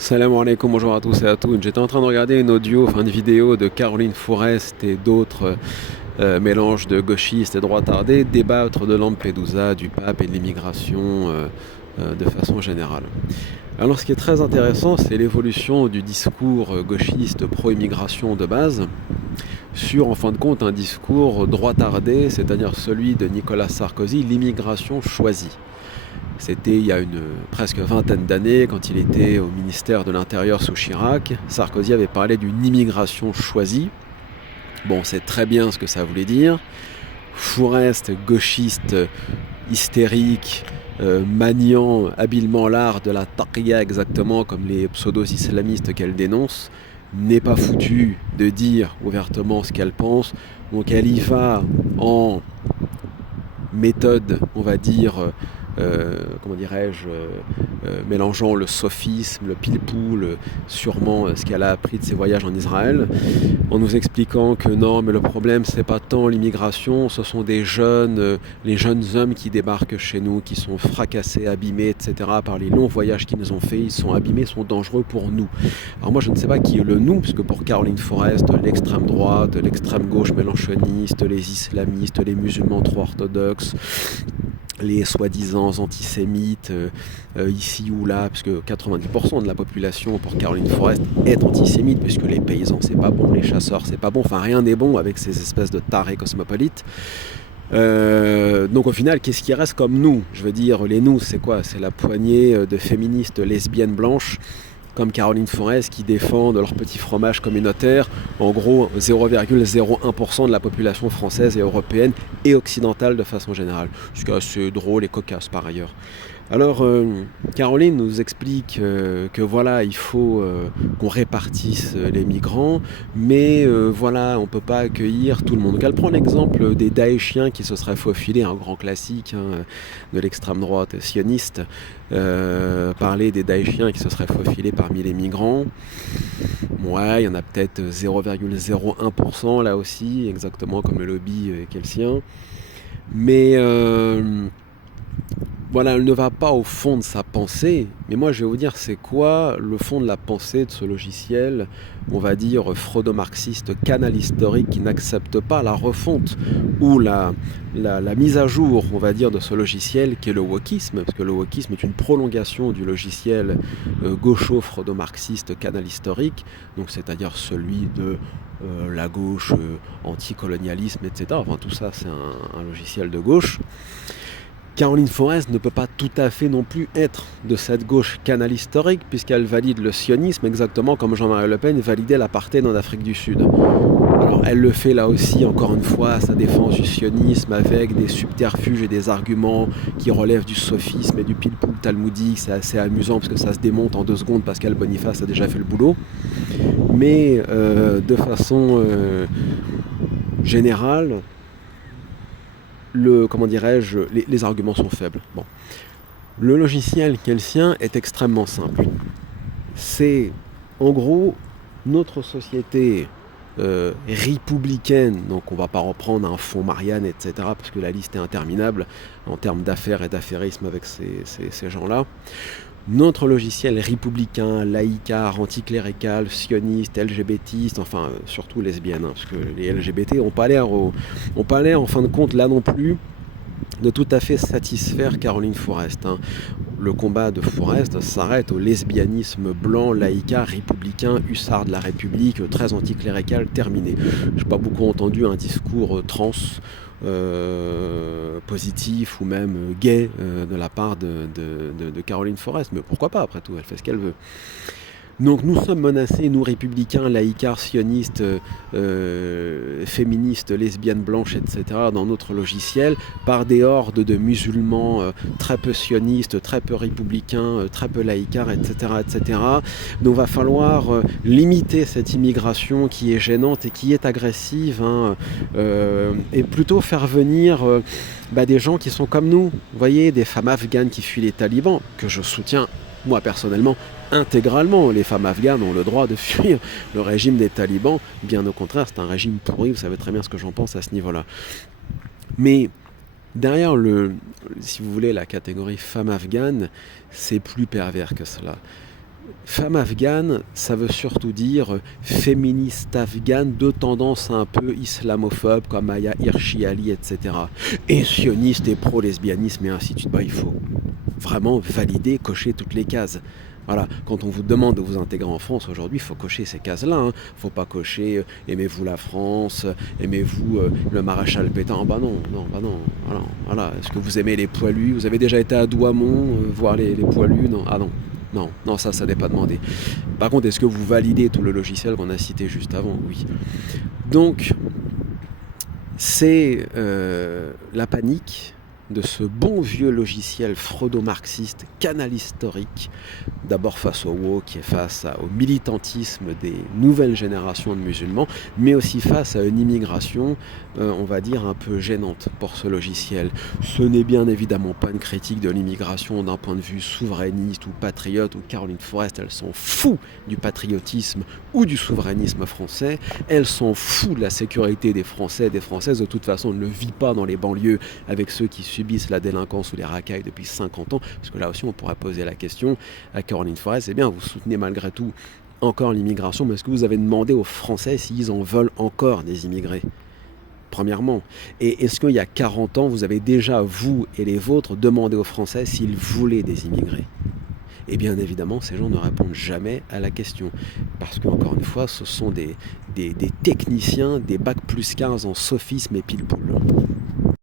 Salam alaikum, bonjour à tous et à toutes. J'étais en train de regarder une vidéo de Caroline Fourest et d'autres mélanges de gauchistes et droitards débattre de Lampedusa, du pape et de l'immigration de façon générale. Alors ce qui est très intéressant, c'est l'évolution du discours gauchiste pro-immigration de base sur, en fin de compte, un discours droitardé, c'est-à-dire celui de Nicolas Sarkozy, l'immigration choisie. C'était il y a presque vingtaine d'années, quand il était au ministère de l'Intérieur sous Chirac. Sarkozy avait parlé d'une immigration choisie. Bon, on sait très bien ce que ça voulait dire. Fourest, gauchiste, hystérique, maniant habilement l'art de la taqiyya, exactement comme les pseudo-islamistes qu'elle dénonce, n'est pas foutue de dire ouvertement ce qu'elle pense. Donc elle y va en méthode, on va dire, mélangeant le sophisme, le pile-poule, sûrement ce qu'elle a appris de ses voyages en Israël, en nous expliquant que non, mais le problème c'est pas tant l'immigration, ce sont des jeunes, les jeunes hommes qui débarquent chez nous, qui sont fracassés, abîmés, etc. par les longs voyages qu'ils ont faits, ils sont abîmés, sont dangereux pour nous. Alors moi je ne sais pas qui est le nous, puisque pour Caroline Fourest, l'extrême droite, l'extrême gauche mélanchoniste, les islamistes, les musulmans trop orthodoxes, les soi-disant antisémites ici ou là, puisque 90% de la population pour Caroline Fourest est antisémite, puisque les paysans c'est pas bon, les chasseurs c'est pas bon, enfin rien n'est bon avec ces espèces de tarés cosmopolites. Donc au final, qu'est-ce qui reste comme nous? Je veux dire, les nous, c'est quoi? C'est la poignée de féministes lesbiennes blanches comme Caroline Fourest qui défendent leur petit fromage communautaire, en gros 0,01% de la population française et européenne et occidentale de façon générale. Ce qui est assez drôle et cocasse par ailleurs. Alors Caroline nous explique que voilà, il faut qu'on répartisse les migrants, mais voilà, on ne peut pas accueillir tout le monde. Donc elle prend l'exemple des Daeshiens qui se seraient faufilés, un grand classique de l'extrême droite sioniste, parler des Daeshiens qui se seraient faufilés parmi les migrants. Ouais, il y en a peut-être 0,01% là aussi, exactement comme le lobby qu'est le sien. Mais voilà, elle ne va pas au fond de sa pensée, mais moi je vais vous dire c'est quoi le fond de la pensée de ce logiciel, on va dire freudo-marxiste, canal historique qui n'accepte pas la refonte ou la mise à jour, on va dire, de ce logiciel qui est le wokisme, parce que le wokisme est une prolongation du logiciel gaucho freudo-marxiste canal historique, donc c'est-à-dire celui de la gauche anticolonialisme, etc. Enfin tout ça c'est un logiciel de gauche. Caroline Fourest ne peut pas tout à fait non plus être de cette gauche canal historique puisqu'elle valide le sionisme exactement comme Jean-Marie Le Pen validait l'apartheid en Afrique du Sud. Alors elle le fait là aussi encore une fois à sa défense du sionisme avec des subterfuges et des arguments qui relèvent du sophisme et du pile-poule talmudique. C'est assez amusant parce que ça se démonte en 2 secondes. Pascal Boniface a déjà fait le boulot. Mais de façon générale, les arguments sont faibles. Bon. Le logiciel qui est le sien est extrêmement simple. C'est, en gros, notre société républicaine, donc on ne va pas reprendre un fonds Marianne, etc., parce que la liste est interminable en termes d'affaires et d'affairisme avec ces gens-là. Notre logiciel républicain, laïcard, anticlérical, sioniste, LGBTiste, enfin surtout lesbienne, parce que les LGBT n'ont pas l'air en fin de compte là non plus de tout à fait satisfaire Caroline Fourest. Le combat de Fourest s'arrête au lesbianisme blanc, laïcard, républicain, hussard de la République, très anticlérical, terminé. Je n'ai pas beaucoup entendu un discours trans positif ou même gay de la part de Caroline Fourest, mais pourquoi pas, après tout, elle fait ce qu'elle veut. Donc nous sommes menacés, nous républicains, laïcards, sionistes, féministes, lesbiennes blanches, etc., dans notre logiciel, par des hordes de musulmans très peu sionistes, très peu républicains, très peu laïcards, etc., etc. Donc il va falloir limiter cette immigration qui est gênante et qui est agressive, et plutôt faire venir des gens qui sont comme nous. Vous voyez, des femmes afghanes qui fuient les talibans, que je soutiens moi personnellement intégralement. Les femmes afghanes ont le droit de fuir le régime des talibans, bien au contraire, c'est un régime pourri, vous savez très bien ce que j'en pense à ce niveau-là. Mais derrière si vous voulez, la catégorie femme afghane, c'est plus pervers que cela. Femme afghane, ça veut surtout dire féministe afghane de tendance un peu islamophobe comme Aya Hirsi Ali, etc. Et sioniste et pro-lesbianisme et ainsi de suite. Bah, il faut vraiment valider, cocher toutes les cases. Voilà, quand on vous demande de vous intégrer en France aujourd'hui, il faut cocher ces cases-là. Il ne faut pas cocher aimez-vous la France, aimez-vous le maréchal Pétain. Oh, bah non, non, bah non. Voilà, voilà. Est-ce que vous aimez les poilus? Vous avez déjà été à Douaumont voir les poilus? Non, ah non. Non, non, ça n'est pas demandé. Par contre, est-ce que vous validez tout le logiciel qu'on a cité juste avant? Oui. Donc, c'est la panique de ce bon vieux logiciel freudo-marxiste, canal historique, d'abord face au woke et face au militantisme des nouvelles générations de musulmans, mais aussi face à une immigration, on va dire, un peu gênante pour ce logiciel. Ce n'est bien évidemment pas une critique de l'immigration d'un point de vue souverainiste ou patriote, ou Caroline Forest, elle s'en fout du patriotisme ou du souverainisme français, elle s'en fout de la sécurité des Français et des Françaises. De toute façon, elle ne vit pas dans les banlieues avec ceux qui subissent la délinquance ou les racailles depuis 50 ans, parce que là aussi on pourrait poser la question à Caroline Forest, eh bien vous soutenez malgré tout encore l'immigration, mais est-ce que vous avez demandé aux Français s'ils en veulent encore des immigrés? Premièrement. Et est-ce qu'il y a 40 ans, vous avez déjà, vous et les vôtres, demandé aux Français s'ils voulaient des immigrés? Et bien évidemment, ces gens ne répondent jamais à la question. Parce qu'encore une fois, ce sont des techniciens, des bac plus 15 en sophisme et pile-poule.